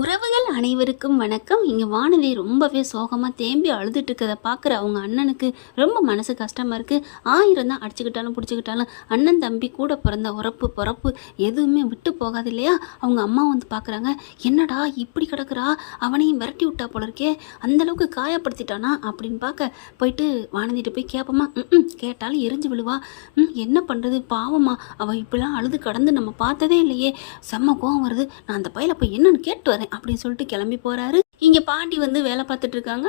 உறவுகள் அனைவருக்கும் வணக்கம். இங்கே வானதி ரொம்பவே சோகமாக தேம்பி அழுதுட்டு இருக்கதை பார்க்குற அவங்க அண்ணனுக்கு ரொம்ப மனசு கஷ்டமாக இருக்குது. 1000 தான் அடிச்சுக்கிட்டாலும் பிடிச்சிக்கிட்டாலும் அண்ணன் தம்பி கூட பிறந்த உறப்பு பிறப்பு எதுவுமே விட்டு போகாது இல்லையா? அவங்க அம்மா வந்து பார்க்குறாங்க, என்னடா இப்படி கிடக்குறா, அவனையும் விரட்டி விட்டா போல இருக்கே, அந்தளவுக்கு காயப்படுத்திட்டானா அப்படின்னு பார்க்க போயிட்டு வானதிட்டு போய் கேட்போமா, கேட்டாலும் எரிஞ்சு விழுவா. என்ன பண்ணுறது, பாவமா அவள் இப்படிலாம் அழுது கடந்து நம்ம பார்த்ததே இல்லையே, செம்ம கோவம் வருது, நான் அந்த பையில போய் என்னன்னு கேட்டு வரேன் அப்படின்னு சொல்லிட்டு கிளம்பி போறாரு. இங்கே பாண்டி வந்து வேலை பார்த்துட்டு இருக்காங்க.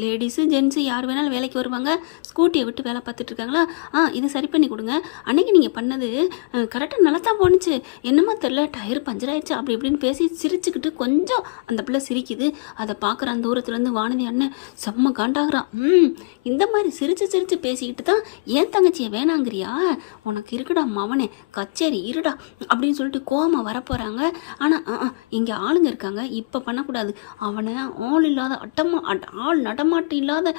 லேடிஸு ஜென்ஸு யார் வேணாலும் வேலைக்கு வருவாங்க. ஸ்கூட்டியை விட்டு வேலை பார்த்துட்டு இருக்காங்களா, இதை சரி பண்ணி கொடுங்க, அன்னைக்கு நீங்கள் பண்ணது கரெக்டாக நல்லா தான் போணுச்சு, என்னமோ தெரில டயர் பஞ்சர் ஆயிடுச்சு அப்படி இப்படின்னு பேசி சிரிச்சுக்கிட்டு கொஞ்சம் அந்த பிள்ளை சிரிக்குது. அதை பார்க்குற அந்த தூரத்துலேருந்து வானதி அண்ணன் செம்ம காண்டாகிறான். இந்த மாதிரி சிரிச்சு சிரிச்சு பேசிக்கிட்டு தான் ஏன் தங்கச்சியை வேணாங்கிறியா, உனக்கு இருக்குடா மவனே கச்சேரி இருடா அப்படின்னு சொல்லிட்டு கோவமாக வரப்போகிறாங்க. ஆனால் இங்கே ஆளுங்க இருக்காங்க, இப்போ பண்ணக்கூடாது, அவனை ஆள் இல்லாத ஆள் நடமாட்டம் இல்லாத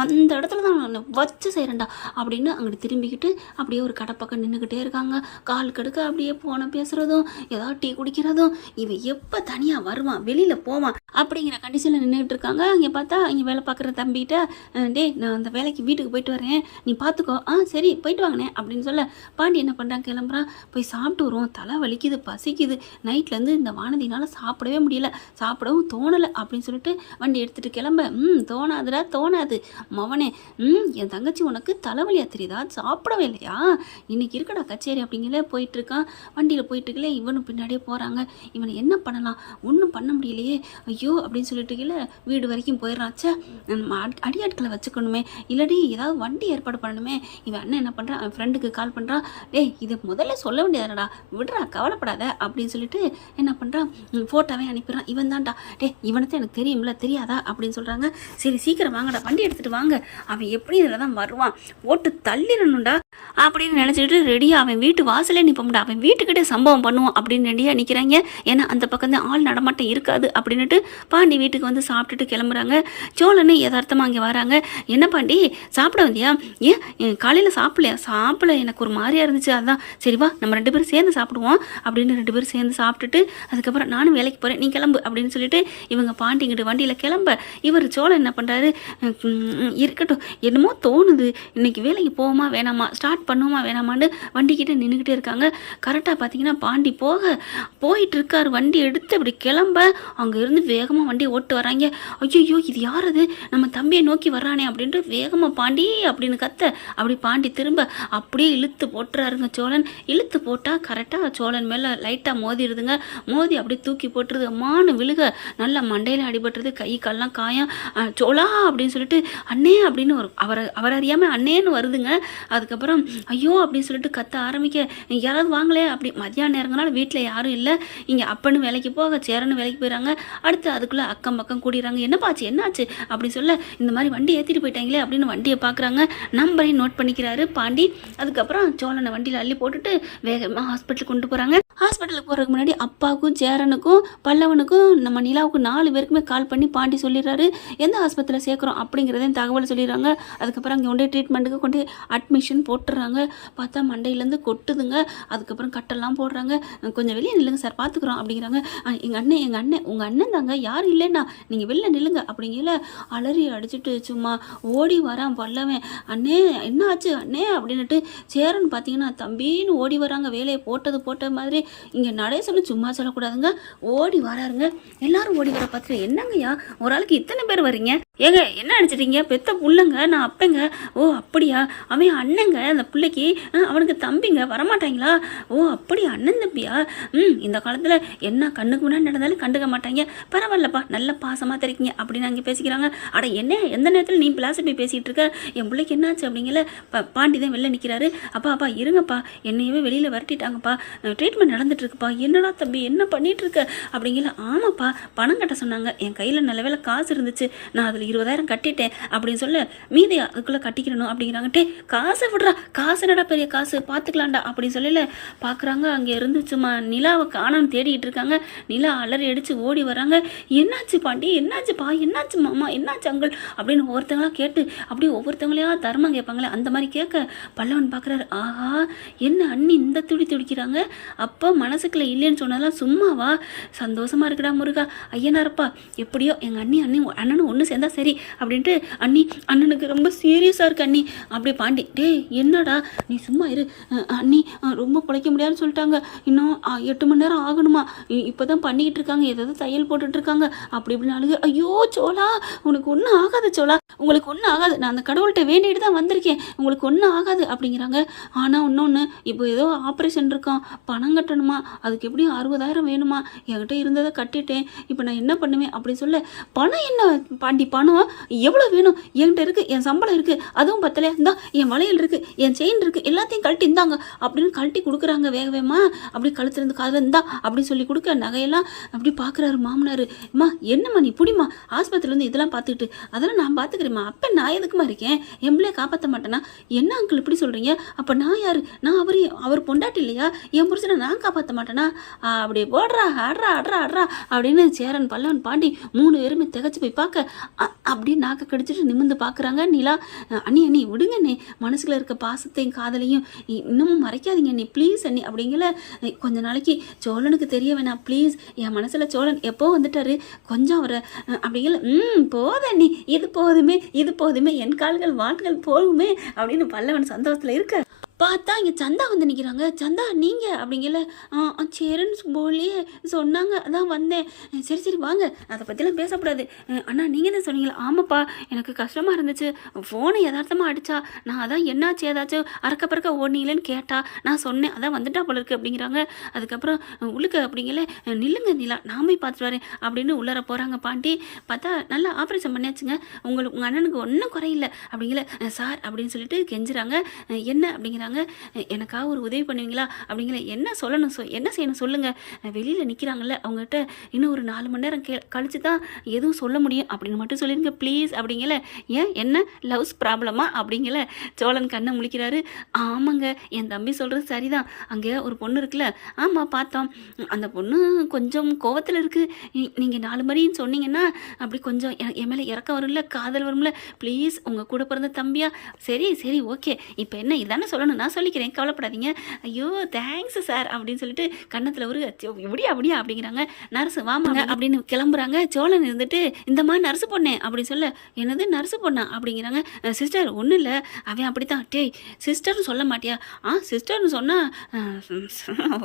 அந்த இடத்துல தான் நான் வச்சு செய்கிறேன்டா அப்படின்னு அங்கிட்டு திரும்பிக்கிட்டு அப்படியே ஒரு கடை பக்கம் நின்றுக்கிட்டே இருக்காங்க. கால் கடுக்க அப்படியே போன பேசுகிறதும் ஏதாவது டீ குடிக்கிறதும், இவன் எப்போ தனியாக வருவான் வெளியில் போவான் அப்படிங்கிற கண்டிஷனில் நின்றுட்டு இருக்காங்க. அங்கே பார்த்தா இங்கே வேலை பார்க்குற தம்பிகிட்ட, டேய் நான் அந்த வேலைக்கு வீட்டுக்கு போயிட்டு வரேன், நீ பார்த்துக்கோ, சரி போயிட்டு வாங்கினே அப்படின்னு சொல்ல பாண்டி என்ன பண்ணுறான், கிளம்புறான், போய் சாப்பிட்டு வருவோம், தலை வலிக்குது பசிக்குது, நைட்லேருந்து இந்த வானதினால் சாப்பிடவே முடியல, சாப்பிடவும் தோணலை அப்படின்னு சொல்லிட்டு வண்டி எடுத்துகிட்டு கிளம்ப. தோணாதுடா தோணாது மவனே, என் தங்கச்சி உனக்கு தலைவலியா தெரியுதா, சாப்பிடவே இல்லையா, இன்னைக்கு இருக்கடா கச்சேரி அப்படிங்கிற போயிட்டுருக்கான். வண்டியில் போயிட்டுருக்கல இவனும் பின்னாடியே போகிறாங்க. இவனை என்ன பண்ணலாம், ஒன்றும் பண்ண முடியலையே, ஐயோ அப்படின்னு சொல்லிட்டு வீடு வரைக்கும் போயிடறாச்சா, அடியாட்களை வச்சுக்கணுமே, இல்லாடி ஏதாவது வண்டி ஏற்பாடு பண்ணணுமே. இவன் அண்ணன் என்ன பண்ணுறான், அவன் ஃப்ரெண்டுக்கு கால் பண்ணுறான், டேய் இதை முதல்ல சொல்ல வேண்டியதாடா, விடுறா கவலைப்படாத அப்படின்னு சொல்லிட்டு என்ன பண்ணுறான், ஃபோட்டோவே அனுப்பிடுறான். இவன் தான்டா, இவனத்தை எனக்கு தெரியும்ல தெரியாதா அப்படின்னு சொல்கிறாங்க. சரி சீக்கிரம் வாங்கடா வண்டி எடுத்துகிட்டு வாங்க, அவன் எப்படி இதில் தான் வருவான், ஓட்டு தள்ளிடணும்டா அப்படின்னு நினச்சிக்கிட்டு ரெடியாக அவன் வீட்டு வாசலே நிற்போம்டா, அவன் வீட்டுக்கிட்டே சம்பவம் பண்ணுவோம் அப்படின்னு ரெடியாக நிற்கிறாங்க. ஏன்னா அந்த பக்கம் தான் ஆள் நடமாட்டம் இருக்காது அப்படின்னுட்டு பாண்டி வீட்டுக்கு வந்து சாப்பிட்டுட்டு கிளம்புறாங்க. சோழனே யதார்த்தமாக அங்கே வராங்க. என்ன பாண்டி சாப்பிட வந்தியா, ஏன் காலையில் சாப்பிடல எனக்கு ஒரு மாதிரியாக இருந்துச்சு, அதான் சரி வா நம்ம 2 பேரும் சேர்ந்து சாப்பிடுவோம் அப்படின்னு 2 பேரும் சேர்ந்து சாப்பிட்டுட்டு அதுக்கப்புறம் நானும் வேலைக்கு போகிறேன் நீ கிளம்பு அப்படின்னு சொல்லிட்டு இவங்க பாண்டிங்கிட்டு வண்டியில் கிளம்ப, இவர் சோழன் என்ன பண்ணுறாரு, இருக்கட்டும் என்னமோ தோணுது, இன்னைக்கு வேலைக்கு போவோமா வேணாமா, ஸ்டார்ட் பண்ணுவோமா வேணாமான்னு வண்டிக்கிட்ட நின்றுக்கிட்டே இருக்காங்க. கரெக்டாக பார்த்தீங்கன்னா பாண்டி போயிட்டு இருக்காரு, வண்டி எடுத்து அப்படி கிளம்ப அங்கே இருந்து வேகமாக வண்டியை ஓட்டு வராங்க. ஐயோ இது யார் அது, நம்ம தம்பியை நோக்கி வர்றானே அப்படின்ட்டு வேகமாக பாண்டி அப்படின்னு கத்த, அப்படி பாண்டி திரும்ப அப்படியே இழுத்து போட்டுறாருங்க சோழன். இழுத்து போட்டால் கரெக்டாக சோழன் மேலே லைட்டாக மோதிடுதுங்க. மோதி அப்படியே தூக்கி போட்டுருது, அம்மானு விழுக நல்லா மண்டையில் அடிபட்டுறது, கை கால்லாம் காயம். சோழா அப்படின்னு சொல்லிட்டு அண்ணே அப்படின்னு அவர் அறியாமல் அண்ணேன்னு வருதுங்க. அதுக்கப்புறம் ஐயோ அப்படின்னு சொல்லிட்டு கத்த ஆரம்பிக்க, யாராவது வாங்களே அப்படி மதியான நேரங்கனால வீட்டில் யாரும் இல்லை. இங்கே அப்பன்னு வேலைக்கு போக சேரன்னு வேலைக்கு போயிடறாங்க. அடுத்து அதுக்குள்ளே அக்கம் பக்கம் கூடிடுறாங்க, என்னப்பாச்சு என்னாச்சு அப்படின்னு சொல்ல, இந்த மாதிரி வண்டி ஏற்றிட்டு போயிட்டாங்களே அப்படின்னு வண்டியை பார்க்குறாங்க. நம்பரையும் நோட் பண்ணிக்கிறாரு பாண்டி. அதுக்கப்புறம் சோழனை வண்டியில் அள்ளி போட்டுட்டு வேகமாக ஹாஸ்பிட்டலுக்கு கொண்டு போகிறாங்க. ஹாஸ்பிட்டலுக்கு போகிறதுக்கு முன்னாடி அப்பாவுக்கும் சேரனுக்கும் பல்லவனுக்கும் நம்ம நிலாவுக்கு 4 பேருக்குமே கால் பண்ணி பாண்டி சொல்லிடுறாரு, எந்த ஆஸ்பத்திரியில் சேர்க்குறோம் அப்படிங்கிறதையும் தகவல் சொல்லிடுறாங்க. அதுக்கப்புறம் அங்கே கொண்டு ட்ரீட்மெண்ட்டுக்கு கொண்டு அட்மிஷன் போட்டுடுறாங்க. பார்த்தா மண்டையிலேருந்து கொட்டுதுங்க. அதுக்கப்புறம் கட்டெல்லாம் போடுறாங்க. கொஞ்சம் வெளியே நில்லுங்க சார் பார்த்துக்குறோம் அப்படிங்கிறாங்க. எங்கள் அண்ணன் உங்கள் அண்ணன் தாங்க, யார் இல்லைன்னா நீங்கள் வெளில நில்லுங்க அப்படிங்கிற அலறி அடிச்சுட்டு சும்மா ஓடி வரான் பல்லவன். அண்ணே என்ன ஆச்சு அண்ணே அப்படின்னுட்டு சேரன் பார்த்தீங்கன்னா தம்பின்னு ஓடி வராங்க. வேலையை போட்ட மாதிரி இங்கே நடை சொல்லி சும்மா சொல்லக்கூடாதுங்க, ஓடி வராருங்க. எல்லாரும் ஓடி வர பார்த்துட்டு, என்னங்கய்யா ஒரு ஆளுக்கு இத்தனை பேர் வரீங்க, ஏங்க என்ன நினச்சிட்டீங்க, பெத்த புள்ளைங்க நான் அப்பங்க, ஓ அப்படியா அவன் அண்ணங்க, அந்த பிள்ளைக்கு அவனுக்கு தம்பிங்க வரமாட்டாங்களா, ஓ அப்படி அண்ணன் தம்பியா, இந்த காலத்தில் என்ன கண்ணுக்கு முன்னாடி நடந்தாலும் கண்டுக்க மாட்டாங்க, பரவாயில்லப்பா நல்ல பாசமாக தெரிவிங்க அப்படின்னு அங்கே பேசிக்கிறாங்க. அட என்ன எந்த நேரத்தில் நீ பிளாசபி பேசிகிட்டு இருக்க, என் பிள்ளைக்கு என்னாச்சு அப்படிங்கிற பாண்டி தான் வெளில நிற்கிறாரு. அப்பா இருங்கப்பா என்னையவே வெளியில் விரட்டிட்டாங்கப்பா, ட்ரீட்மெண்ட் நடந்துட்டு இருக்குப்பா, என்னடா தம்பி என்ன பண்ணிட்டு இருக்க அப்படிங்கிற, ஆமாப்பா பணம் கட்ட சொன்னாங்க, என் கையில் நல்ல வேலை காசு இருந்துச்சு, நான் அதில் 20,000 கட்டிட்டேன் அப்படின்னு சொல்ல, மீதி அதுக்குள்ளே கட்டிக்கிறணும் அப்படிங்கிறாங்க. காசை விடுறா காசு என்னடா பெரிய காசு பார்த்துக்கலாம்டா அப்படின்னு சொல்லல பார்க்குறாங்க. அங்கே இருந்துச்சுமா நிலாவை காணோன்னு தேடிட்டு இருக்காங்க. நிலா அலறி அடித்து ஓடி வராங்க. என்னாச்சு பாண்டி, என்னாச்சுப்பா, என்னாச்சு மாமா, என்னாச்சு அங்கிள் அப்படின்னு ஒவ்வொருத்தங்களாம் கேட்டு அப்படியே ஒவ்வொருத்தவங்களையா தர்மம் கேட்பாங்களே அந்த மாதிரி கேட்க பல்லவன் பார்க்குறாரு. ஆஹா, என்ன அண்ணி இந்த துடிக்கிறாங்க, அப்போ மனசுக்குள்ள இல்லைன்னு சொன்னதெல்லாம் சும்மாவா? சந்தோஷமா இருக்குடா முருகா. ஐயனாரப்பா எப்படியோ எங்கள் அண்ணனும் ஒன்று சேர்ந்தா சரி அப்படின்ட்டு அண்ணனுக்கு ரொம்ப சீரியஸாக இருக்கு அண்ணி. அப்படியே பாண்டி, டேய் என்னடா நீ சும்மா இரு அண்ணி, ரொம்ப பிழைக்க முடியாதுன்னு சொல்லிட்டாங்க, இன்னும் 8 மணி நேரம் ஆகணுமா, இப்போ தான் பண்ணிக்கிட்டு இருக்காங்க, ஏதாவது தையல் போட்டுட்ருக்காங்க அப்படி இப்படின்னு அழுகு. ஐயோ சோலா, உனக்கு ஒன்றும் ஆகாது சோலா, உங்களுக்கு ஒன்றும் ஆகாது, நான் அந்த கடவுள்கிட்ட வேண்டிட்டு தான் வந்திருக்கேன், உங்களுக்கு ஒன்றும் ஆகாது அப்படிங்கிறாங்க. ஆனால் இன்னொன்று, இப்போ ஏதோ ஆப்ரேஷன் இருக்கான், பணம் கட்டணுமா, அதுக்கு எப்படியும் 60,000 வேணுமா, என்கிட்ட இருந்ததை கட்டிட்டேன், இப்போ நான் என்ன பண்ணுவேன் அப்படின்னு சொல்ல, பணம் என்ன பாண்டி, பணம் எவ்வளோ வேணும், என்கிட்ட இருக்குது, என் சம்பளம் இருக்குது, அதுவும் பத்தலையா, இந்தா என் வளையல் இருக்குது, என் செயின் இருக்குது, எல்லாத்தையும் கழட்டி இந்தாங்க அப்படின்னு கழட்டி கொடுக்குறாங்க வேகவேமா. அப்படி கழுத்துலேருந்து காதில் இந்தா அப்படின்னு சொல்லி கொடுக்க நகையெல்லாம் அப்படி பார்க்குறாரு மாமனார். அம்மா என்னம்மா நீ புடிமா, ஆஸ்பத்திரிலேருந்து இதெல்லாம் பார்த்துக்கிட்டு, அதெல்லாம் நான் பார்த்துக்கிறேம்மா, அப்போ நான் எதுக்குமா இருக்கேன், எம்பளே காப்பாற்ற மாட்டேனா, என்ன அங்கிள் இப்படி சொல்கிறீங்க, அப்போ நான் யார், நான் அவர் பொண்டாட்டி இல்லையா, என் புருஷனை நான் காப்பாற்ற மாட்டேனா, அப்படி போடுறா ஆடுறா ஆடுறா ஆடுறா அப்படின்னு சேரன் பல்லவன் பாண்டி 3 பேருமே திகச்சு போய் பார்க்க அப்படியே நாக்க கடிச்சிட்டு நிமிர்ந்து பார்க்குறாங்க. நிலா, அண்ணி விடுங்க அண்ணி, மனசுல இருக்க பாசத்தையும் காதலையும் இன்னமும் மறைக்காதீங்க அண்ணி ப்ளீஸ் அண்ணி அப்படிங்கல. கொஞ்ச நாளைக்கு சோழனுக்கு தெரிய வேணாம் ப்ளீஸ், என் மனசுல சோழன் எப்போ வந்துட்டாரு, கொஞ்சம் அவரை அப்படிங்கல. போதண்ணி, இது போதுமே என் கால்கள் வாட்கள் போகுமே அப்படின்னு பல்லவன் சந்தோஷத்துல இருக்க பார்த்தா இங்கே சந்தா வந்து நிற்கிறாங்க. சந்தா நீங்கள் அப்படிங்கல. சரின்னு போலியே சொன்னாங்க, அதான் வந்தேன். சரி வாங்க, அதை பற்றிலாம் பேசக்கூடாது. அண்ணா நீங்கள் தான் சொன்னீங்களா? ஆமாப்பா, எனக்கு கஷ்டமாக இருந்துச்சு, ஃபோனை யதார்த்தமாக அடித்தா, நான் அதான் என்னாச்சு ஏதாச்சும் அறக்க பறக்க ஓடனீங்களேன்னு கேட்டா, நான் சொன்னேன், அதான் வந்துட்டா போல இருக்கு அப்படிங்கிறாங்க. அதுக்கப்புறம் உள்ளுக்கு அப்படிங்கல, நில்லுங்க நிலா, நான் போய் பார்த்துட்டு வரேன் அப்படின்னு உள்ளர போகிறாங்க. பாண்டி பார்த்தா நல்லா ஆப்ரேஷன் பண்ணியாச்சுங்க, உங்கள் அண்ணனுக்கு ஒன்றும் குறையில்லை அப்படிங்கல. சார் அப்படின்னு சொல்லிட்டு கெஞ்சுறாங்க. என்ன அப்படிங்கிறாங்க. எனக்காக ஒரு உதவி பண்ணுவீங்களா அப்படிங்கிற. என்ன சொல்லணும், என்ன செய்யணும் சொல்லுங்கள், வெளியில் நிற்கிறாங்கல்ல அவங்ககிட்ட இன்னும் ஒரு 4 மணி நேரம் கழிச்சு தான் எதுவும் சொல்ல முடியும் அப்படின்னு மட்டும் சொல்லிடுங்க ப்ளீஸ் அப்படிங்கல. ஏன் என்ன லவ்ஸ் ப்ராப்ளமா அப்படிங்கல. சோழன் கண்ணை முழிக்கிறாரு. ஆமாங்க, என் தம்பி சொல்கிறது சரிதான், அங்கே ஒரு பொண்ணு இருக்குல்ல, ஆமாம் பார்த்தோம், அந்த பொண்ணு கொஞ்சம் கோவத்தில் இருக்குது, நீங்கள் 4 மணின்னு சொன்னீங்கன்னா அப்படி கொஞ்சம் என் மேலே இறக்கம் வரும்ல, காதல் வரும்ல, ப்ளீஸ் உங்கள் கூட பிறந்த தம்பியா, சரி ஓகே, இப்போ என்ன இதானே சொல்லணும், நான் சொல்லிக்கிறேன் கவலைப்படாதீங்க. ஐயோ தேங்க்ஸ் சார் அப்படின்னு சொல்லிட்டு கன்னத்தில் ஒரு அப்படியா அப்படிங்கிறாங்க. நர்ஸு வாமாங்க அப்படின்னு கிளம்புறாங்க. சோழன் இருந்துட்டு இந்த மாதிரி நர்ஸு பொண்ணேன் அப்படின்னு சொல்ல, என்னது நர்ஸு பொண்ணா அப்படிங்கிறாங்க. சிஸ்டர் ஒன்றும் இல்லை, அவன் அப்படித்தான், டேய் சிஸ்டர்னு சொல்ல மாட்டியா, சிஸ்டர்னு சொன்னால்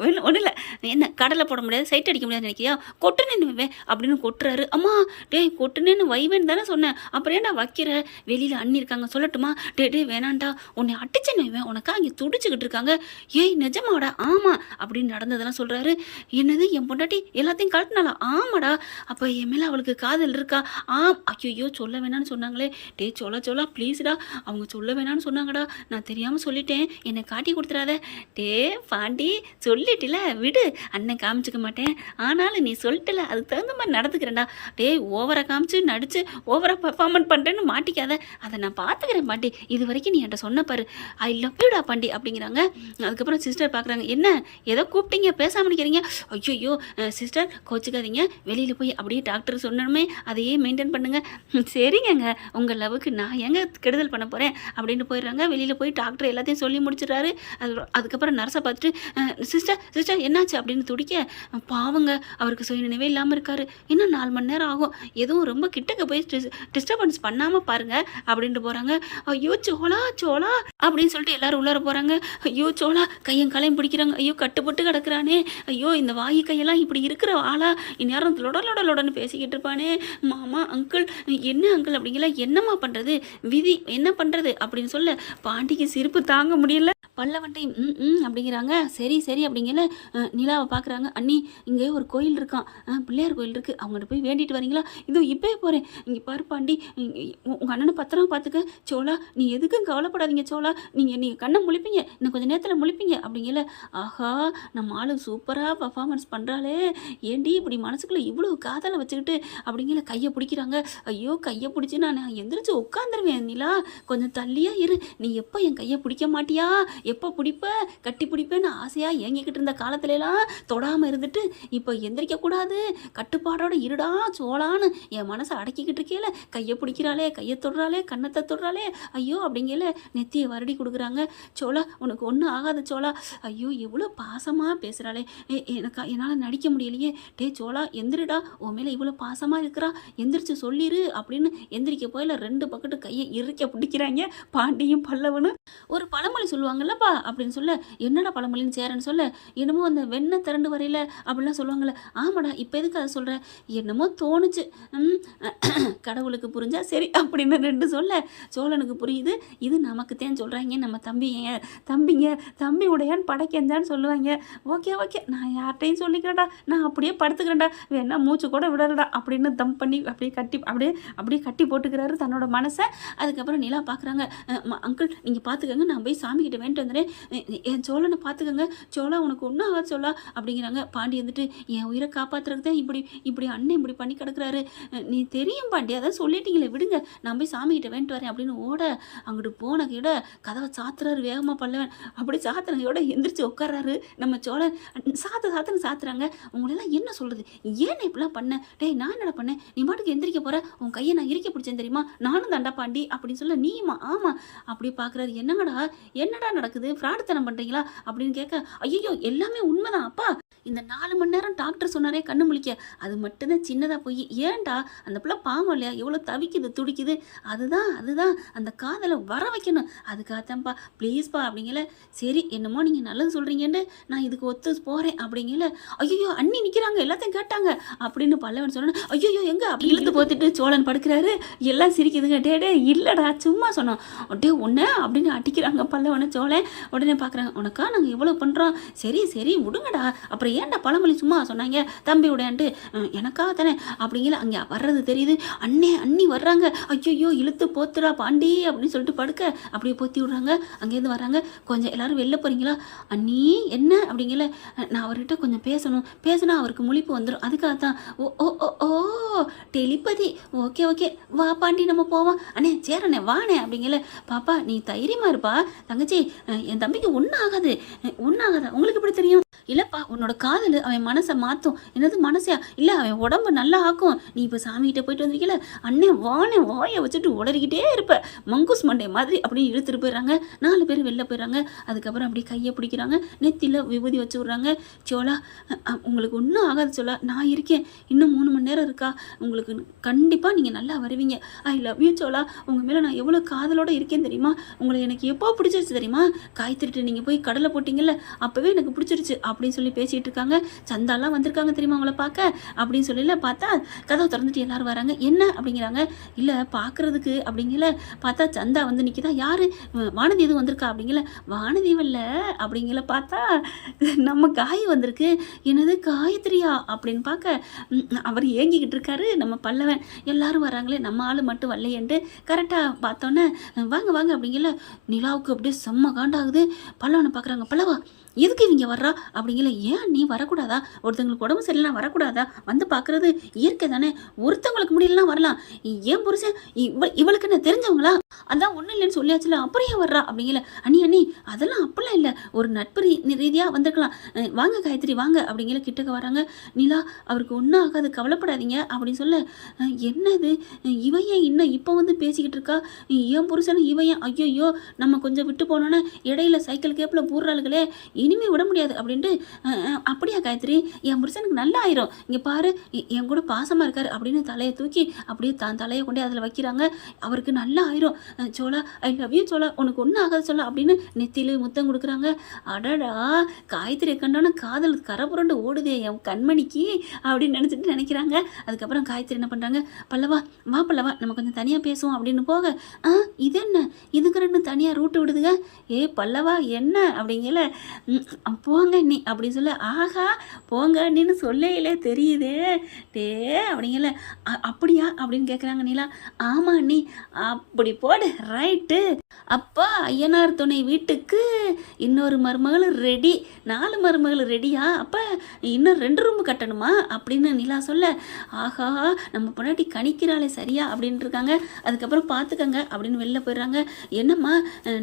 ஒன்றும் இல்லை, என்ன கடலை போட முடியாது சைட் அடிக்க முடியாது நினைக்கிறியா, கொட்டுனேன்னு அப்படின்னு கொட்டுறாரு. அம்மா டேய் கொட்டுனேன்னு வைவேன்னு தானே சொன்னேன், அப்புறம் ஏன்டா வைக்கிற, வெளியில் அண்ணி இருக்காங்க சொல்லட்டுமா, டே வேணாண்டா, உன்னை அட்டிச்சேன்னு வைவேன், உனக்கா இங்கே துடிச்சுக்கிட்டு இருக்காங்க. ஏய் நிஜமாடா, ஆமாம் அப்படின்னு நடந்ததெல்லாம் சொல்கிறாரு. என்னது என் பொண்டாட்டி எல்லாத்தையும் கழட்டினாலா? ஆமாடா, அப்போ என் மேலே அவளுக்கு காதல் இருக்கா? ஐயோ சொல்ல வேணான்னு சொன்னாங்களே, டே சொல்ல ப்ளீஸ்டா, அவங்க சொல்ல வேணான்னு சொன்னாங்கடா, நான் தெரியாமல் சொல்லிட்டேன், என்னை காட்டி கொடுத்துறாத. டே பாண்டி சொல்லிட்டில விடு, அண்ணன் காமிச்சிக்க மாட்டேன், ஆனாலும் நீ சொல்லிட்டல அதுக்கு தகுந்த மாதிரி நடந்துக்கிறேன்டா. டே ஓவராக காமிச்சு நடிச்சு ஓவராக பர்ஃபார்மன்ஸ் பண்ணுறேன்னு மாட்டிக்காத, அதை நான் பார்த்துக்கிறேன் பாண்டி, இது வரைக்கும் நீ என்கிட்ட சொன்ன பாரு, ஐ லவ் யூடா பாண்டி அப்படிங்கிறாங்க. அதுக்கப்புறம் சிஸ்டர் பார்க்குறாங்க. என்ன ஏதோ கூப்பிட்டீங்க பேசாமல் நிற்கிறீங்க, ஐயோ சிஸ்டர் கோச்சிக்காதீங்க, வெளியில் போய் அப்படியே டாக்டர் சொன்னோமே அதையே மெயின்டைன் பண்ணுங்க. சரிங்க, உங்கள் லவ்வுக்கு நான் எங்கே கெடுதல் பண்ண போகிறேன் அப்படின்னு போயிடுறாங்க. வெளியில் போய் டாக்டர் எல்லாத்தையும் சொல்லி முடிச்சிடுறாரு. அதுக்கப்புறம் நர்ஸை பார்த்துட்டு சிஸ்டர் என்னாச்சு அப்படின்னு துடிக்க, பாவங்க அவருக்கு சுய நினைவே இல்லாமல் இருக்காரு, இன்னும் 4 மணி நேரம் ஆகும், எதுவும் ரொம்ப கிட்டக்க போய் டிஸ்டர்பன்ஸ் பண்ணாமல் பாருங்க அப்படின்ட்டு போகிறாங்க. ஐயோ சோலா அப்படின்னு சொல்லிட்டு எல்லாரும் உள்ளார போகிறாங்க. ஐயோ சோலா கையும் காலையும் பிடிக்கிறாங்க. ஐயோ கட்டுப்பட்டு கிடக்குறானே, ஐயோ இந்த வாயு கையெல்லாம் இப்படி இருக்கிற ஆளா, இந்நேரம் லொடன்னு பேசிக்கிட்டு இருப்பானே, மாமா அங்கிள் என்ன அங்கிள் அப்படிங்கல. என்னம்மா பண்ணுறது, விதி என்ன பண்ணுறது அப்படின்னு சொல்ல பாண்டிக்கு சிரிப்பு தாங்க முடியல. பல்லவன்ட்டையும் ம் ம் அப்படிங்கிறாங்க. சரி சரி அப்படிங்கல நிலாவை பார்க்குறாங்க. அண்ணி இங்கே ஒரு கோயில் இருக்கான், பிள்ளையார் கோயில் இருக்குது, அவங்கள்ட்ட போய் வேண்டிட்டு வரீங்களா? இதோ இப்போயே போகிறேன். இங்கே பாரு பாண்டி, உங்கள் அண்ணனை பத்திரமா பார்த்துக்க. சோளா நீ எதுக்கும் கவலைப்படாதீங்க சோளா, நீங்கள் கண்ணை முழிப்பீங்க, இன்னும் கொஞ்சம் நேரத்தில் முழிப்பீங்க அப்படிங்கல. ஆஹா நம்ம ஆளு சூப்பராக பர்ஃபார்மன்ஸ் பண்ணுறாளே, ஏண்டி இப்படி மனசுக்குள்ளே இவ்வளோ காதலை வச்சுக்கிட்டு அப்படிங்கல கையை பிடிக்கிறாங்க. ஐயோ கையை பிடிச்சி நான் எந்திரிச்சு உட்காந்துருவேன். நிலா கொஞ்சம் தள்ளியா இரு, நீ எப்போ என் கையை பிடிக்க மாட்டியா, எப்போ பிடிப்ப, கட்டி பிடிப்பேன்னு ஆசையாக ஏங்கிக்கிட்டு இருந்த காலத்துலலாம் தொடாமல் இருந்துட்டு இப்போ எந்திரிக்கக்கூடாது, கட்டுப்பாடோட இருடா சோளான்னு என் மனசை அடக்கிக்கிட்டு இருக்கேல, கையை பிடிக்கிறாளே, கையை தொடுறாளே, கன்னத்தை தொடுறாளே, ஐயோ அப்படிங்கல நெத்தியை வருடி கொடுக்குறாங்க. சோளா உனக்கு ஒன்றும் ஆகாத சோளா, ஐயோ எவ்வளோ பாசமாக பேசுகிறாளே, என்னால் நடிக்க முடியலையே, டே சோளா எந்திரிடா, உன் மேலே இவ்வளோ பாசமாக இருக்கிறா, எந்திரிச்சு சொல்லிடு அப்படின்னு எந்திரிக்க போயில 2 பக்கத்து கையை இறுக்க பிடிக்கிறாங்க பாண்டியும் பல்லவனும். ஒரு பழமொழி சொல்லுவாங்கல்லப்பா அப்படின்னு சொல்ல, என்னடா பழமொழின்னு சேரன்னு சொல்ல, என்னமோ அந்த வெண்ணெய் திரண்டு வரையில அப்படிலாம் சொல்லுவாங்கள்ல, ஆமாடா இப்போ எதுக்கு அதை சொல்கிறேன், என்னமோ தோணுச்சு, கடவுளுக்கு புரிஞ்சா சரி அப்படின்னு 2 சொல்ல சோழனுக்கு புரியுது, இது நமக்கு தான் சொல்கிறாங்க, நம்ம தம்பிங்க தம்பி உடையான்னு படைக்கஞ்சான்னு சொல்லுவாங்க. ஓகே ஓகே நான் யார்கிட்டையும் சொல்லிக்கிறேன்டா, நான் அப்படியே படுத்துக்கிறேன்டா, வேணா மூச்சு கூட விடலடா அப்படின்னு தம் பண்ணி அப்படியே கட்டி போட்டுக்கிறாரு தன்னோட மனசை. அதுக்கப்புறம் நிலா பார்க்குறாங்க. அங்கிள் நீங்கள் பார்த்துக்கங்க, நான் போய் சாமிக்கிட்ட வேண்டிட்டு வந்துடுறேன், என் சோழனை பார்த்துக்கங்க, சோழா உனக்கு ஒன்றும் ஆகாது சோழா அப்படிங்கிறாங்க. பாண்டி வந்துட்டு என் உயிரை காப்பாற்றுறதுக்கு தான் இப்படி அண்ணன் இப்படி பண்ணி கிடக்குறாரு, நீ தெரியும் பாண்டி, அதான் சொல்லிட்டீங்களே விடுங்க, நான் போய் சாமிக்கிட்ட வேண்டிட்டு வரேன் அப்படின்னு ஓட அங்கிட்டு போன கையோட கதவை சாத்துறாரு வேகமாக பல்லவன். அப்படி சாத்துறதையோட எந்திரிச்சு உட்காராரு நம்ம சோழன். சாத்துன்னு சாத்துறாங்க. உங்களெல்லாம் என்ன சொல்கிறது, ஏன் இப்படிலாம் பண்ண, டேய் நான் என்னடா பண்ணேன், நீ பாட்டுக்கு எந்திரிக்க போகிற, உன் கையை நான் இறுக்கி பிடிச்சேன் தெரியுமா, நானும் தாண்டா பாண்டி அப்படின்னு சொல்ல, நீமா ஆமாம் அப்படி பார்க்குறாரு. என்னடா நடக்குது, ஃப்ராடுத்தனம் பண்ணுறீங்களா அப்படின்னு கேட்க, ஐயோ எல்லாமே உண்மைதான் அப்பா, இந்த 4 மணி நேரம் டாக்டர் சொன்னாரே கண்ணு முழிக்க, அது மட்டும்தான் சின்னதாக போய், ஏன்டா அந்த பிள்ளை பாவம் இல்லையா, எவ்வளோ தவிக்குது துடிக்குது, அதுதான் அந்த காதலை வர வைக்கணும், அதுக்காகத்தான்ப்பா ப்ளீஸ்ப்பா அப்படிங்கல. சரி என்னமோ நீங்கள் நல்லது சொல்கிறீங்கன்னு நான் இதுக்கு ஒத்து போகிறேன் அப்படிங்கல. ஐயோ அண்ணி நிற்கிறாங்க எல்லாத்தையும் கேட்டாங்க அப்படின்னு பல்லவன் சொன்னேன். ஐயோ எங்கே அப்படி இழுத்து போத்துட்டு சோழன் படுக்கிறாரு. எல்லாம் சிரிக்குதுங்க. டே இல்லைடா சும்மா சொன்னோம், டே ஒன்று அப்படின்னு அடிக்கிறாங்க பல்லவனை. சோழன் உடனே பார்க்குறாங்க, உனக்கா நாங்கள் எவ்வளோ பண்ணுறோம், சரி விடுங்கடா, அப்புறம் ஏன்டா பழமொழி சும்மா சொன்னாங்க தம்பி உடையான்ட்டு, எனக்காக தானே அப்படிங்கிற அங்கே வர்றது தெரியுது. அண்ணி வர்றாங்க. ஐயோ இழுத்து போத்துடா பாண்டி அப்படின்னு சொல்லிட்டு படுக்க அப்படியே போத்தி விடுறாங்க. அங்கேருந்து வராங்க. கொஞ்சம் எல்லாரும் வெளில போகிறீங்களா, அண்ணி என்ன அப்படிங்கல, நான் அவர்கிட்ட கொஞ்சம் பேசினா அவருக்கு முழிப்பு வந்துடும், அதுக்காக தான். ஓ டெலிபதி, ஓகே வா பாண்டி நம்ம போவோம், அண்ணே சேரண்ணே வாண்ணே அப்படிங்கல. பாப்பா நீ தைரியமாக இருப்பா தங்கச்சி, என் தம்பிக்கு ஒன்றும் ஆகாதா, உங்களுக்கு எப்படி தெரியும், இல்லைப்பா உன்னோட காதல் அவன் மனசை மாற்றும். என்னது மனசையா, இல்லை அவன் உடம்பு நல்லா ஆக்கும், நீ இப்போ சாமிகிட்ட போயிட்டு வந்திருக்கல, அண்ணே வானே வாயை வச்சுட்டு உடறிக்கிட்டே இருப்ப மங்கூஸ் மண்டே மாதிரி அப்படின்னு இழுத்துட்டு போயிடுறாங்க. 4 பேர் வெளில போயிடுறாங்க. அதுக்கப்புறம் அப்படியே கையை பிடிக்கிறாங்க, நெத்தியில் விபூதி வச்சு விட்றாங்க. சோளா உங்களுக்கு ஒன்றும் ஆகாது சோளா, நான் இருக்கேன், இன்னும் 3 மணி நேரம் இருக்கா, உங்களுக்கு கண்டிப்பாக நீங்கள் நல்லா வருவீங்க, ஐ லவ் யூ சோளா, உங்கள் மேலே நான் எவ்வளோ காதலோடு இருக்கேன் தெரியுமா, உங்களை எனக்கு எப்போ பிடிச்சிருச்சு தெரியுமா, காய்த்திட்டு நீங்கள் போய் கடலை போட்டிங்கல்ல அப்போவே எனக்கு பிடிச்சிருச்சு அப்படின்னு சொல்லி பேசிகிட்டு இருக்காங்க. சந்தாலாம் வந்திருக்காங்க தெரியுமா அவங்கள பார்க்க அப்படின்னு சொல்லல. பார்த்தா கதவை திறந்துட்டு எல்லாரும் வராங்க. என்ன அப்படிங்கிறாங்க. இல்லை பார்க்குறதுக்கு அப்படிங்கல. பார்த்தா சந்தா வந்து நிற்கிதா. யார், வானதி எதுவும் வந்திருக்கா அப்படிங்கல. வானதி வரல அப்படிங்கல. பார்த்தா நம்ம காய் வந்திருக்கு. என்னது காயத்ரியா அப்படின்னு பார்க்க அவர் ஏங்கிக்கிட்டு இருக்காரு நம்ம பல்லவன். எல்லாரும் வராங்களே நம்ம ஆள் மட்டும் வரலையேன்ட்டு கரெக்டாக பார்த்தோன்னே வாங்க அப்படிங்கல. நிலாவுக்கு அப்படியே செம்ம காண்டாகுது. பல்லவனை பார்க்குறாங்க. பல்லவா எதுக்கு இவங்க வர்றா அப்படிங்கல. ஏன் நீ வரக்கூடாதா, ஒருத்தவங்களுக்கு உடம்பு சரியில்லாம் வரக்கூடாதா, வந்து பார்க்குறது இயற்கை தானே, ஒருத்தவங்களுக்கு முடியலாம் வரலாம், ஏன் புருஷன் இவளுக்கு என்ன தெரிஞ்சவங்களா, அதான் ஒன்றும் இல்லைன்னு சொல்லியாச்சுல, அப்புறம் ஏன் வர்றா அப்படிங்கல. அண்ணி அதெல்லாம் அப்பெல்லாம் இல்லை, ஒரு நட்பு ரீதியாக வந்திருக்கலாம், வாங்க காயத்ரி வாங்க அப்படிங்கல. கிட்டக்க வராங்க. நிலா அவருக்கு ஒன்றும் ஆகாது கவலைப்படாதீங்க அப்படின்னு சொல்ல, என்னது இவன் ஏன் இன்னும் இப்போ வந்து பேசிக்கிட்டு இருக்கா, ஏன் புருஷன் இவன் ஏன், ஐயோ நம்ம கொஞ்சம் விட்டு போனோன்னே இடையில சைக்கிள் கேப்பில் பூர்றாளுகளே, இனிமே விட முடியாது அப்படின்ட்டு அப்படியா காயத்ரி, என் புருஷனுக்கு நல்லா ஆயிரும், இங்கே பாரு என் கூட பாசமாக இருக்காரு அப்படின்னு தலையை தூக்கி அப்படியே தான் தலையை கொண்டே அதில் வைக்கிறாங்க. அவருக்கு நல்லா ஆயிரும் சோலா, ஐ லவ் யூ சோலா, உனக்கு ஒன்றும் ஆகாது சோலா அப்படின்னு நெத்தியில் முத்தம் கொடுக்குறாங்க. அடடா, காயத்ரியை கண்டோன்னா காதல் கரை புரண்டு ஓடுதே என் கண்மணிக்கு அப்படின்னு நினைக்கிறாங்க. அதுக்கப்புறம் காயத்ரி என்ன பண்ணுறாங்க, பல்லவா வா பல்லவா நம்ம கொஞ்சம் தனியாக பேசுவோம் அப்படின்னு போக, இது என்ன இதுக்கு ரெண்டு தனியாக ரூட்டு விடுதுங்க, ஏ பல்லவா என்ன அப்படிங்கல, போங்க நீ அப்படின்னு சொல்ல, ஆஹா போங்க நீன்னு சொல்லையிலே தெரியுதே டே அப்படிங்கல, அப்படியா அப்படின்னு கேட்குறாங்க நிலா. ஆமாம் நீ அப்படி போடு ரைட்டு. அப்பா ஐயனார் துணை வீட்டுக்கு இன்னொரு மருமகள் ரெடி, 4 மருமகள் ரெடியா, அப்போ இன்னும் 2 ரூம் கட்டணுமா அப்படின்னு நிலா சொல்ல, ஆஹா நம்ம பொண்டாட்டி கணிக்கிறாளே சரியா அப்படின்ட்டு இருக்காங்க. அதுக்கப்புறம் பார்த்துக்கங்க அப்படின்னு வெளில போயிடுறாங்க. என்னம்மா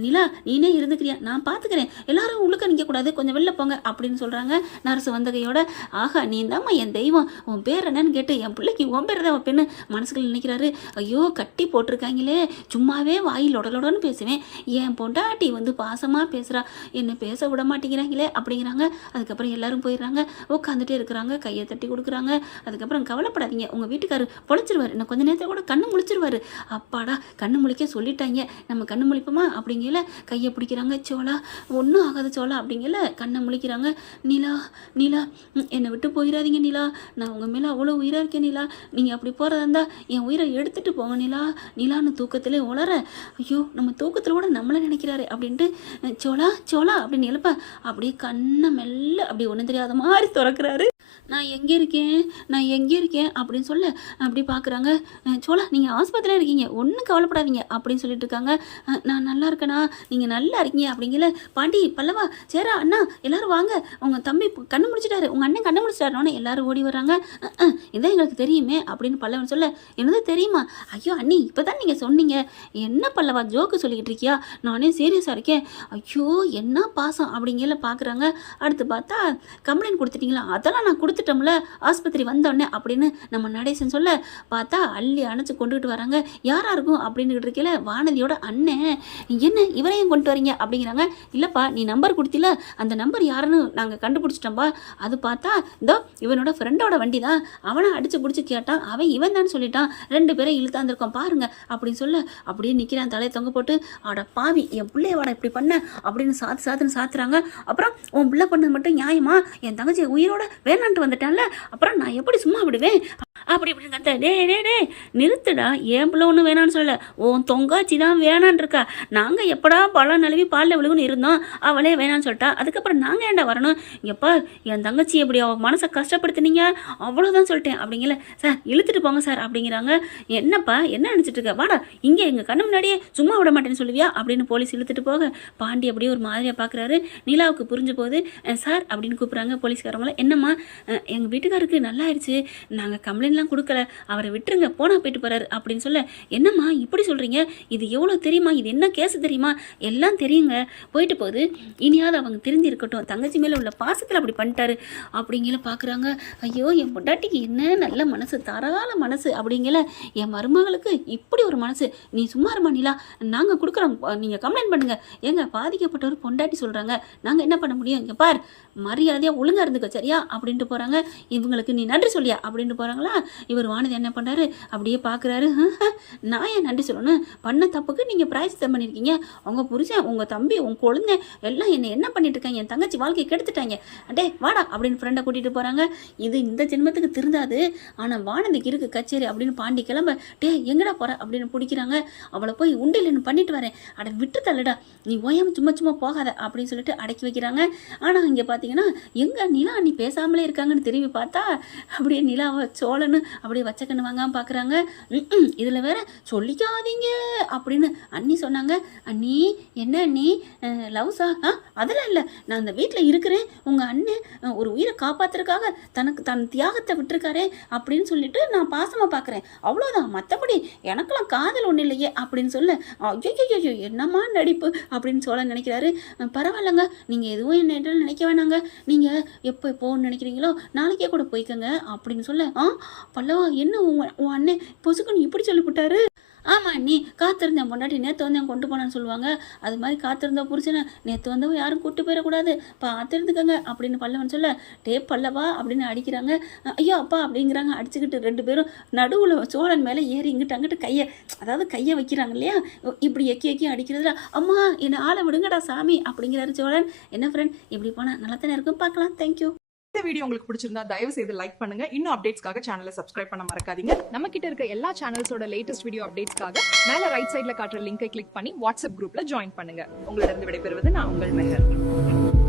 நிலா நீனே இருந்துக்கிறியா, நான் பார்த்துக்கிறேன், எல்லாரும் உள்ளுக்க நிற்கக்கூடாது, கொஞ்சம் வெளில போங்க அப்படின்னு சொல்கிறாங்க நர்ஸ் வந்தகையோட. ஆஹா நீ தாம்மா என் தெய்வம், உன் பேர் என்னன்னு கேட்டு என் பிள்ளைக்கு உன் பேர் தான் பெண்ணு மனசுக்குள்ள நினைக்கிறாரு. ஐயோ கட்டி போட்டிருக்காங்களே, சும்மாவே வாயில் உடலோடன்னு பேசுவேன், என் பொண்டாட்டி வந்து பாசமாக பேசுகிறா, என்னை பேச விட மாட்டேங்கிறாங்களே அப்படிங்கிறாங்க. அதுக்கப்புறம் எல்லாரும் போயிடுறாங்க, உட்காந்துட்டே இருக்கிறாங்க, கையை தட்டி கொடுக்குறாங்க. அதுக்கப்புறம் கவலைப்படாதீங்க, உங்கள் வீட்டுக்காரர் பொழைச்சிருவார், இன்னும் கொஞ்சம் நேரத்தில் கூட கண்ணு முழிச்சிருவார். அப்பாடா கண்ணு முழிக்க சொல்லிட்டாங்க, நம்ம கண்ணு முழிப்போமா அப்படிங்கல கையை பிடிக்கிறாங்க. சோலா ஒன்றும் ஆகாது சோலா அப்படிங்கல கண்ணை முழிக்கிறாங்க. நிலா நிலா என்னை விட்டு போயிடாதீங்க நிலா, நான் உங்கள் மேலே அவ்வளோ உயிராக இருக்கேன் நிலா, நீங்கள் அப்படி போகிறதா இருந்தால் என் உயிரை எடுத்துகிட்டு போங்க நிலா. நிலான்னு தூக்கத்திலே உளற, ஐயோ நம்ம தூக்கத்தில் கூட நம்மளை நினைக்கிறாரு அப்படின்ட்டு சோலா சோலா அப்படின்னு எழுப்ப அப்படியே கண்ணை மெல்ல அப்படி ஒன்றும் தெரியாத மாதிரி திறக்கிறாரு. நான் எங்கே இருக்கேன் நான் எங்கே இருக்கேன் அப்படின்னு சொல்ல அப்படி பார்க்குறாங்க. சோலா நீங்கள் ஆஸ்பத்திரியில் இருக்கீங்க, ஒன்றும் கவலைப்படாதீங்க அப்படின்னு சொல்லிட்டு இருக்காங்க. நான் நல்லா இருக்கேனா, நீங்கள் நல்லா இருக்கீங்க அப்படிங்கல. பாண்டி பல்லவா சேரா அண்ணா எல்லாரும் வாங்க, உங்கள் தம்பி கண்ணு முடிச்சிட்டாரு, உங்கள் அண்ணன் கண்ணு முடிச்சிட்டாருன்னு எல்லாரும் ஓடி வர்றாங்க. இதான் எங்களுக்கு தெரியுமே அப்படின்னு பல்லவன் சொல்ல, என்னது தெரியுமா, ஐயோ அண்ணி இப்போ தான் நீங்கள் சொன்னீங்க, என்ன பல்லவா ஜோக்கு சொல்லிக்கிட்டு இருக்கியா, நானே சீரியஸாக இருக்கேன், ஐயோ என்ன பாசம் அப்படிங்கல பார்க்குறாங்க. அடுத்து பார்த்தா கம்ப்ளைண்ட் கொடுத்துட்டீங்களா, அதெல்லாம் நான் கொடுத்துட்டோம்ல ஆஸ்பத்திரி வந்தோடனே அப்படின்னு நம்ம நடேசன் சொல்ல, பார்த்தா அள்ளி அணைச்சி கொண்டுகிட்டு வராங்க. யாரா இருக்கும் அப்படின்னு இருக்கல, வானதியோட அண்ணன். என்ன இவரையும் கொண்டு வரீங்க அப்படிங்கிறாங்க. இல்லைப்பா நீ நம்பர் கொடுத்தில, அந்த நம்பர் யாருன்னு நாங்கள் கண்டுபிடிச்சிட்டோம்பா, அது பார்த்தா இதோ இவனோட ஃப்ரெண்டோட வண்டி தான், அவனை அடிச்சு பிடிச்சி கேட்டான், அவன் இவன் தான் சொல்லிட்டான், 2 பேரை இழுத்தாந்துருக்கோம் பாருங்க அப்படின்னு சொல்ல, அப்படியே நிற்கிறான் தலையை தொங்க போட்டு. ஆட பாவி என் பிள்ளைய வாட இப்படி பண்ண அப்படின்னு சாத்துன்னு சாத்துறாங்க. அப்புறம் உன் பிள்ளை பண்ணது மட்டும் நியாயமா, என் தங்கச்சி உயிரோட வேணான்ட்டு வந்துட்டான்ல, அப்புறம் நான் எப்படி சும்மா விடுவேன் அப்படி இப்படின்னு கத்த. டே நிறுத்துடா, என் பிள்ளை ஒன்றும் வேணான்னு சொல்ல, உன் தொங்காச்சி தான் வேணான் இருக்கா, நாங்கள் எப்படா பழம் நழுவி பாலில் விழுகுன்னு இருந்தோம், அவளே வேணான்னு சொல்லிட்டா, அதுக்கப்புறம் நாங்கள் ஏன்டா வரணும், எப்பா என் தங்கச்சி எப்படி அவள் மனசை கஷ்டப்படுத்தினீங்க அவ்வளோதான் சொல்லிட்டேன் அப்படிங்கல. சார் இழுத்துட்டு போங்க சார் அப்படிங்கிறாங்க. என்னப்பா என்ன நினச்சிட்டு இருக்க, வாடா இங்கே எங்கள் கண்ணு முன்னாடியே சும்மா விட மாட்டேன்னு சொல்லுவியா அப்படின்னு போலீஸ் இழுத்துட்டு போக, பாண்டி அப்படியே ஒரு மாதிரியாக பார்க்குறாரு. நிலாவுக்கு புரிஞ்சு போகுது. சார் அப்படின்னு கூப்பிட்றாங்க போலீஸ்காரவங்கள. என்னம்மா எங்கள் வீட்டுக்காருக்கு நல்லா ஆயிடுச்சு, நாங்கள் கம்ப்ளைண்ட்லாம் கொடுக்கல, அவரை விட்டுருங்க போனா போயிட்டு போறாரு அப்படின்னு சொல்ல, என்னம்மா இப்படி சொல்கிறீங்க, இது எவ்வளோ தெரியுமா, இது என்ன கேஸ் தெரியுமா, எல்லாம் தெரியுங்க, போயிட்டு போகுது, இனியாவது அவங்க தெரிஞ்சு இருக்கட்டும், தங்கச்சி மேலே உள்ள பாசத்தில் அப்படி பண்ணிட்டாரு அப்படிங்கிற பார்க்குறாங்க. ஐயோ என் பொண்டாட்டிக்கு என்ன நல்ல மனசு, தாராள மனசு அப்படிங்கிற, என் மருமகளுக்கு இப்படி ஒரு மனசு, நீ சும்மா இருமா நிலா, நாங்கள் கொடுக்குறோம், நீங்கள் கம்ப்ளைண்ட் பண்ணுங்க, ஏங்க பாதிக்கப்பட்டவர் பொண்டாட்டி சொல்கிறாங்க, நாங்கள் என்ன பண்ண முடியும், இங்கே பார் மரியாதையாக ஒழுங்காக இருந்துக்க சரியா அப்படின்ட்டு போகிறாங்க. இவங்களுக்கு நீ நன்றி சொல்லியா அப்படின்ட்டு போகிறாங்களா. இவர் வானதி என்ன பண்ணுறாரு, அப்படியே பார்க்குறாரு. நான் ஏன் நன்றி சொல்லணும், பண்ண தப்புக்கு நீங்கள் பிராயசித்தம் பண்ணியிருக்கீங்க, உங்கள் புருஷன் உங்கள் தம்பி உங்கள் குழந்தை எல்லாம் என்ன பண்ணிட்டு இருக்காங்க, என் தங்கச்சி வாழ்க்கையை கெடுத்துட்டாங்க, அடே வாடா அப்படின்னு ஃப்ரெண்டை கூட்டிகிட்டு போகிறாங்க. இது இந்த ஜென்மத்துக்கு திருந்தாது, ஆனால் வானதிக்கு இருக்கு கச்சேரி அப்படின்னு பாண்டி கிளம்ப, டே எங்கடா போகிற அப்படின்னு பிடிக்கிறாங்க. அவளை போய் உண்டில்னு பண்ணிட்டு வரேன், அட விட்டு தள்ளுடா, நீ ஓயாமல் சும்மா போகாத அப்படின்னு சொல்லிட்டு அடக்கி வைக்கிறாங்க. ஆனால் இங்கே பார்த்தீங்கன்னா எங்கே நிலா நீ பேசாமலே இருக்காங்கன்னு திரும்பி பார்த்தா அப்படியே நிலாவை சோழன்னு அப்படியே வச்சக்கண்ணு வாங்காமல் பார்க்குறாங்க. இதில் வேற சொல்லிக்காதீங்க அப்படின்னு அண்ணி சொன்னாங்க. அண்ணி என்ன அண்ணி லவ்ஸா, அதெல்லாம் இல்லை, நான் அந்த வீட்டில் இருக்கிறேன், உங்கள் அண்ணன் ஒரு உயிரை காப்பாற்றுறதுக்காக தன் தியாகத்தை விட்டுருக்காரே அப்படின்னு சொல்லிட்டு நான் பாசமாக பார்க்குறேன், அவ்வளோதான், மற்றபடி எனக்கெல்லாம் காதல் ஒன்றும் இல்லையே அப்படின்னு சொல்ல, ஐயோ என்னம்மா நடிப்பு அப்படின்னு சொல்ல நினைக்கிறாரு. பரவாயில்லைங்க, நீங்கள் எதுவும் என்ன நினைக்க வேணாங்க, நீங்கள் எப்போ போகணும்னு நினைக்கிறீங்களோ நாளைக்கே கூட போய்க்கங்க அப்படின்னு சொல்ல, பல்லவா என்ன உன் அண்ணன் பொசுக்குன்னு இப்படி சொல்லிவிட்டாரு, ஆமாம் நீ காத்திருந்தேன் பொண்டாட்டி நேற்று வந்து கொண்டு போனான்னு சொல்லுவாங்க. அது மாதிரி காத்திருந்த புருஷனை நேற்று வந்தவங்க யாரும் கூட்டு போயிடக்கூடாது பார்த்துருந்துக்கங்க அப்படின்னு பல்லவன் சொல்ல, டே பல்லவா அப்படின்னு அடிக்கிறாங்க. ஐயோ அப்பா அப்படிங்கிறாங்க. அடிச்சுக்கிட்டு 2 பேரும் நடுவில் சோழன் மேலே ஏறி இங்கிட்டு அங்கிட்டு அதாவது கையை வைக்கிறாங்க இல்லையா, இப்படி எக்கி எக்கி அடிக்கிறதுல, அம்மா என்னை ஆளை விடுங்கடா சாமி அப்படிங்கிறாரு சோழன். என்ன ஃப்ரெண்ட் இப்படி போனால் நல்லா தானே இருக்கும், பார்க்கலாம். தேங்க்யூ. இந்த வீடியோ உங்களுக்கு பிடிச்சிருந்தா தயவு செய்து லைக் பண்ணுங்க. இன்னும் அப்டேட்ஸ்க்காக சேனலை சப்ஸ்கிரைப் பண்ண மறக்காதீங்க. நம்ம கிட்ட இருக்க எல்லா சேனல்ஸோட லேட்டஸ்ட் வீடியோ அப்டேட்ஸ்க்காக மேல ரைட் சைடுல காட்டுற லிங்கை கிளிக் பண்ணி வாட்ஸ்அப் குரூப்ல ஜாயின் பண்ணுங்க. உங்களிடம் விடைபெறுவது நான் உங்கள் மெஹர்.